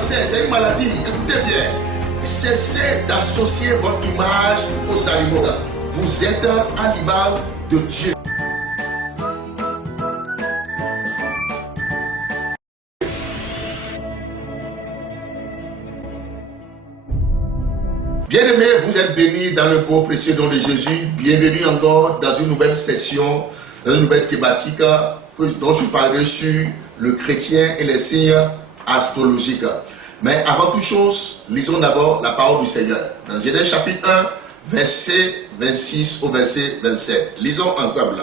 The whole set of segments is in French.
cancer, c'est une maladie. Écoutez bien. Cessez d'associer votre image aux animaux. Vous êtes à l'image de Dieu. Bien-aimés, vous êtes bénis dans le beau précieux nom de Jésus. Bienvenue encore dans une nouvelle session, dans une nouvelle thématique dont je parlerai sur le chrétien et les signes astrologiques. Mais avant toute chose, lisons d'abord la parole du Seigneur. Dans Genèse chapitre 1, verset 26 au verset 27. Lisons ensemble.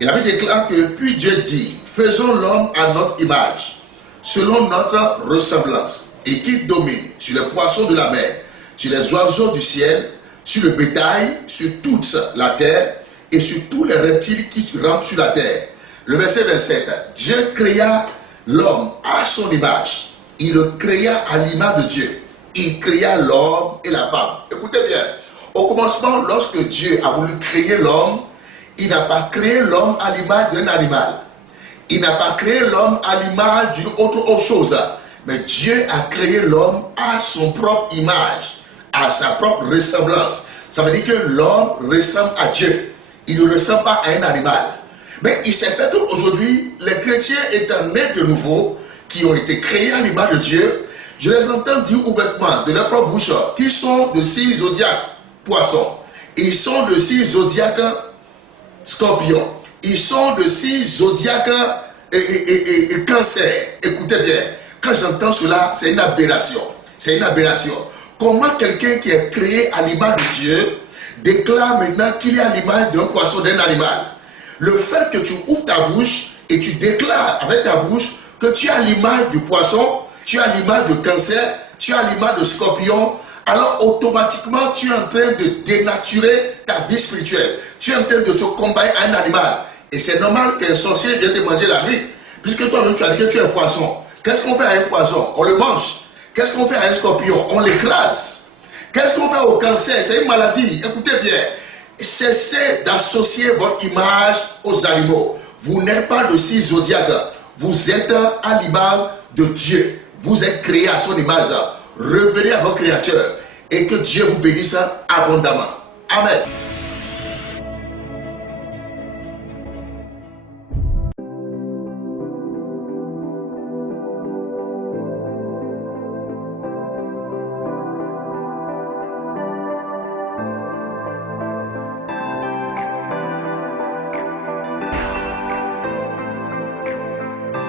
Et la Bible déclare que puis Dieu dit, faisons l'homme à notre image, selon notre ressemblance, et qu'il domine sur les poissons de la mer, sur les oiseaux du ciel, sur le bétail, sur toute la terre, et sur tous les reptiles qui rampent sur la terre. Le verset 27. Dieu créa l'homme à son image. Il le créa à l'image de Dieu. Il créa l'homme et la femme. Écoutez bien. Au commencement, lorsque Dieu a voulu créer l'homme, il n'a pas créé l'homme à l'image d'un animal. Il n'a pas créé l'homme à l'image d'une autre chose. Mais Dieu a créé l'homme à son propre image, à sa propre ressemblance. Ça veut dire que l'homme ressemble à Dieu. Il ne ressemble pas à un animal. Mais il s'est fait qu'aujourd'hui, les chrétiens étant nés de nouveau, qui ont été créés à l'image de Dieu, je les entends dire ouvertement de leur propre bouche qu'ils sont de signe zodiaque poisson. Ils sont de signe zodiaque scorpion. Ils sont de signe zodiaque et cancer. Écoutez bien, quand j'entends cela, c'est une aberration. C'est une aberration. Comment quelqu'un qui est créé à l'image de Dieu déclare maintenant qu'il est à l'image d'un poisson, d'un animal? Le fait que tu ouvres ta bouche et tu déclares avec ta bouche que tu as l'image du poisson, tu as l'image de cancer, tu as l'image de scorpion, alors automatiquement tu es en train de dénaturer ta vie spirituelle. Tu es en train de te comparer à un animal. Et c'est normal qu'un sorcier vienne te manger la nuit, puisque toi-même tu as dit que tu es un poisson. Qu'est-ce qu'on fait à un poisson? On le mange. Qu'est-ce qu'on fait à un scorpion? On l'écrase. Qu'est-ce qu'on fait au cancer? C'est une maladie. Écoutez bien. Cessez d'associer votre image aux animaux. Vous n'êtes pas de signe zodiaque. Vous êtes à l'image de Dieu. Vous êtes créé à son image. Revenez à votre Créateur et que Dieu vous bénisse abondamment. Amen.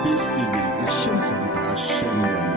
Peace TV, la chaîne qui vous la chaîne